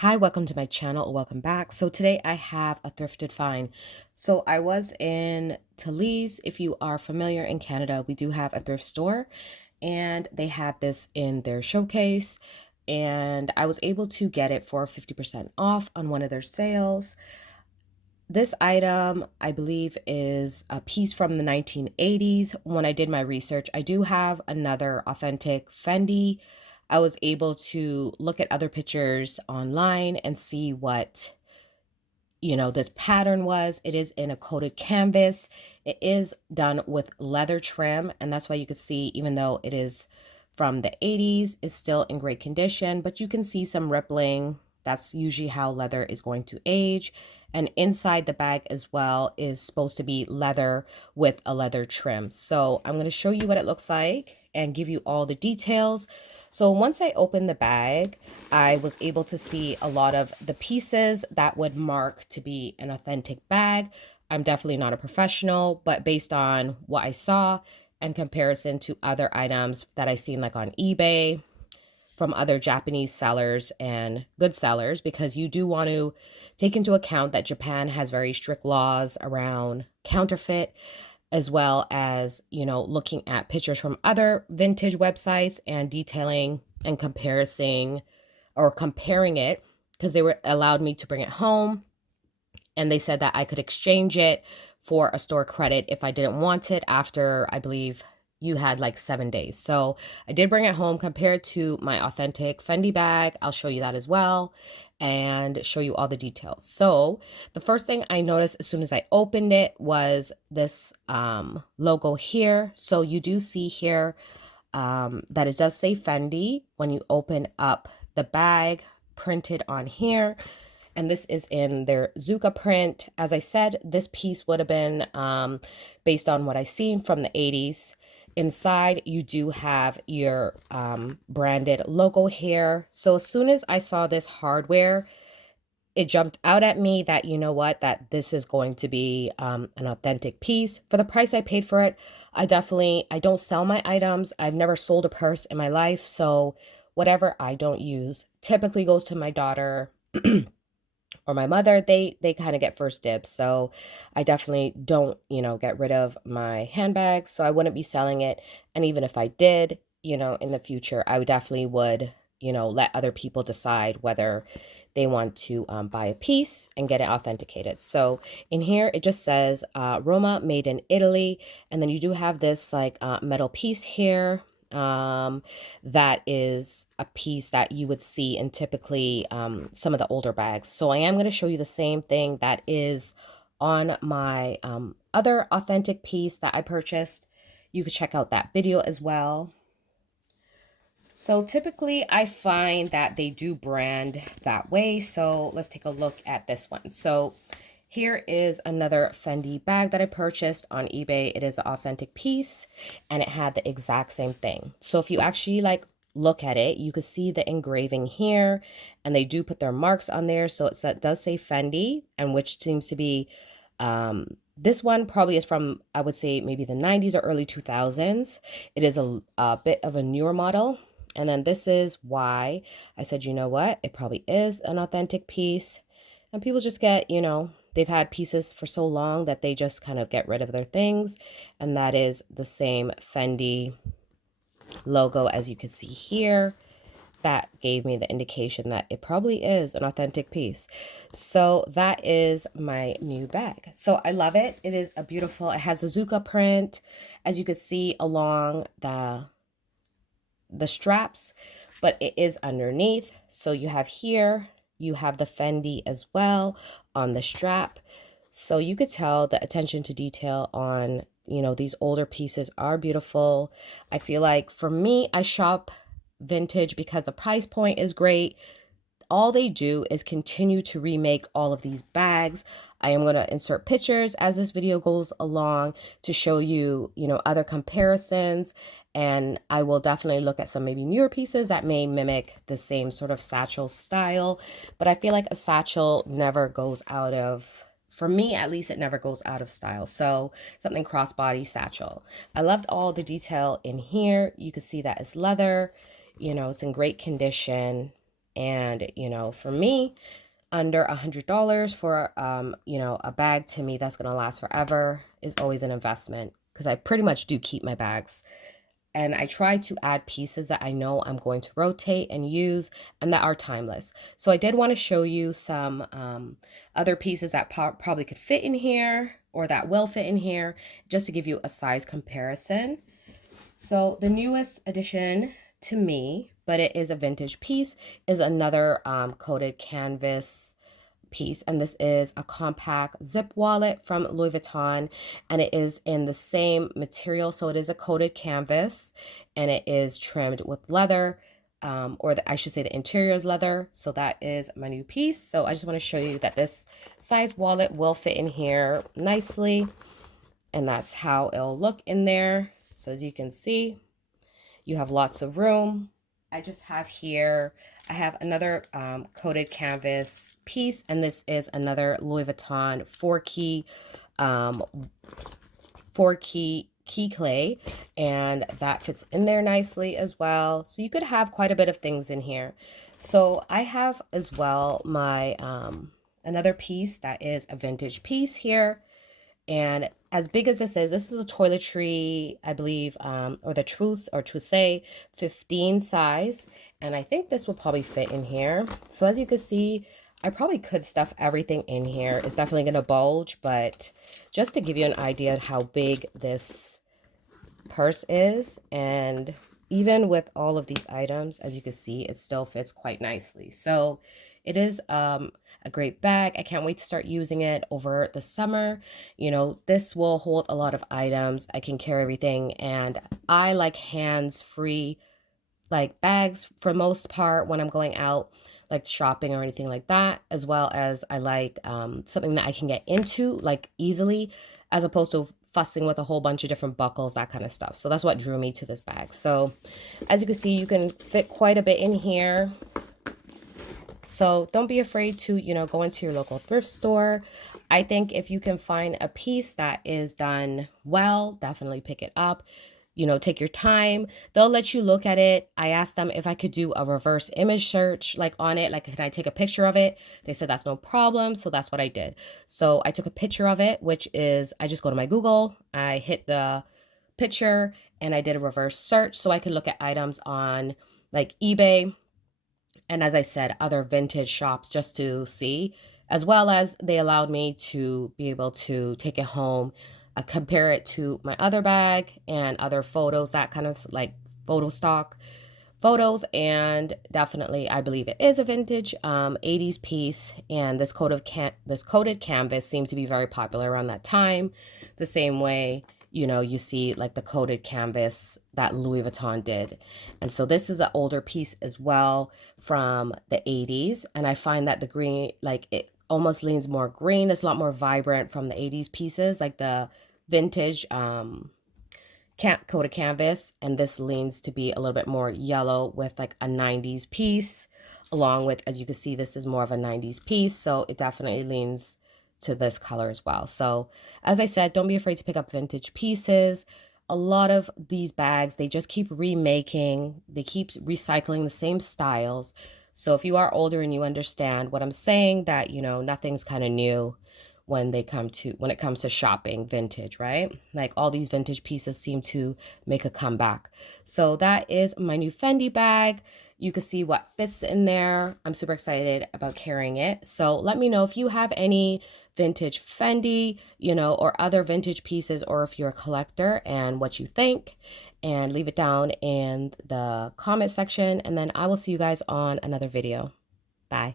Hi, welcome to my channel, or welcome back. So today I have a thrifted find. So I was in Toulouse. If you are familiar in Canada, we do have a thrift store and they had this in their showcase and I was able to get it for 50% off on one of their sales. This item, I believe, is a piece from the 1980s. When I did my research, I do have another authentic Fendi. I was able to look at other pictures online and see what, this pattern was. It is in a coated canvas. It is done with leather trim, and that's why you can see, even though it is from the 80s, it's still in great condition, but you can see some rippling. That's usually how leather is going to age. And inside the bag as well is supposed to be leather with a leather trim. So I'm going to show you what it looks like and give you all the details. So once I opened the bag, I was able to see a lot of the pieces that would mark to be an authentic bag. I'm definitely not a professional, but based on what I saw and comparison to other items that I seen like on eBay from other Japanese sellers and good sellers, because you do want to take into account that Japan has very strict laws around counterfeit, as well as, looking at pictures from other vintage websites and detailing and comparing it, because they were allowed me to bring it home and they said that I could exchange it for a store credit if I didn't want it after, I believe, you had like 7 days. So I did bring it home compared to my authentic Fendi bag. I'll show you that as well and show you all the details. So the first thing I noticed as soon as I opened it was this logo here. So you do see here that it does say Fendi when you open up the bag, printed on here. And this is in their Zuka print. As I said, this piece would have been based on what I seen from the 80s. Inside, you do have your branded logo here. So as soon as I saw this hardware, it jumped out at me that, that this is going to be an authentic piece. For the price I paid for it, I don't sell my items. I've never sold a purse in my life. So whatever I don't use typically goes to my daughter or my mother. They kind of get first dibs. So I definitely don't, get rid of my handbags. So I wouldn't be selling it. And even if I did, in the future, I would definitely would, let other people decide whether they want to buy a piece and get it authenticated. So in here, it just says Roma, made in Italy. And then you do have this like metal piece here. That is a piece that you would see in typically some of the older bags. So I am going to show you the same thing that is on my other authentic piece that I purchased. You could check out that video as well. So typically I find that they do brand that way. So let's take a look at this one. So here is another Fendi bag that I purchased on eBay. It is an authentic piece and it had the exact same thing. So if you actually look at it, you can see the engraving here and they do put their marks on there. So it does say Fendi, and which seems to be, this one probably is from, I would say maybe the 90s or early 2000s. It is a bit of a newer model. And then this is why I said, you know what, it probably is an authentic piece. And people just get, they've had pieces for so long that they just kind of get rid of their things. And that is the same Fendi logo as you can see here. That gave me the indication that it probably is an authentic piece. So that is my new bag. So I love it. It is a beautiful, it has a Zuka print, as you can see along the straps, but it is underneath. So you have here, you have the Fendi as well on the strap. So you could tell the attention to detail on, these older pieces are beautiful. I feel like for me, I shop vintage because the price point is great. All they do is continue to remake all of these bags. I am going to insert pictures as this video goes along to show you, other comparisons. And I will definitely look at some maybe newer pieces that may mimic the same sort of satchel style. But I feel like a satchel never goes out of, for me at least, it never goes out of style. So something crossbody satchel. I loved all the detail in here. You can see that it's leather, it's in great condition. And, for me, under $100 for, a bag, to me, that's going to last forever, is always an investment, because I pretty much do keep my bags. And I try to add pieces that I know I'm going to rotate and use and that are timeless. So I did want to show you some other pieces that probably could fit in here, or that will fit in here, just to give you a size comparison. So the newest addition to me, but it is a vintage piece, is another coated canvas piece, and this is a compact zip wallet from Louis Vuitton, and it is in the same material. So it is a coated canvas, and it is trimmed with leather, I should say the interior is leather. So that is my new piece. So I just want to show you that this size wallet will fit in here nicely, and that's how it'll look in there. So as you can see, you have lots of room. I just have here, I have another coated canvas piece, and this is another Louis Vuitton four key clay, and that fits in there nicely as well. So you could have quite a bit of things in here. So I have as well my another piece that is a vintage piece here. And as big as this is a toiletry, I believe, or the Trousse 15 size. And I think this will probably fit in here. So as you can see, I probably could stuff everything in here. It's definitely going to bulge, but just to give you an idea of how big this purse is. And even with all of these items, as you can see, it still fits quite nicely. So it is a great bag. I can't wait to start using it over the summer. This will hold a lot of items. I can carry everything, and I like hands-free like bags for most part when I'm going out, like shopping or anything like that, as well as I like something that I can get into like easily, as opposed to fussing with a whole bunch of different buckles, that kind of stuff. So that's what drew me to this bag. So as you can see, you can fit quite a bit in here. So don't be afraid to, go into your local thrift store. I think if you can find a piece that is done well, definitely pick it up. Take your time. They'll let you look at it. I asked them if I could do a reverse image search like on it. Like, can I take a picture of it? They said that's no problem. So that's what I did. So I took a picture of it, which is I just go to my Google. I hit the picture and I did a reverse search so I could look at items on like eBay. And as I said, other vintage shops just to see, as well as they allowed me to be able to take it home, compare it to my other bag and other photos, that kind of like photo stock photos. And definitely, I believe it is a vintage 80s piece. And this coated canvas seemed to be very popular around that time, the same way you see like the coated canvas that Louis Vuitton did. And so this is an older piece as well from the 80s. And I find that the green, like it almost leans more green. It's a lot more vibrant from the 80s pieces, like the vintage coated canvas. And this leans to be a little bit more yellow with like a 90s piece, along with, as you can see, this is more of a 90s piece. So it definitely leans to this color as well. So as I said, don't be afraid to pick up vintage pieces. A lot of these bags, they just keep remaking, they keep recycling the same styles. So if you are older and you understand what I'm saying, that nothing's kind of new when it comes to shopping vintage, right? Like all these vintage pieces seem to make a comeback. So that is my new Fendi bag. You can see what fits in there. I'm super excited about carrying it. So let me know if you have any vintage Fendi, or other vintage pieces, or if you're a collector, and what you think, and leave it down in the comment section. And then I will see you guys on another video. Bye.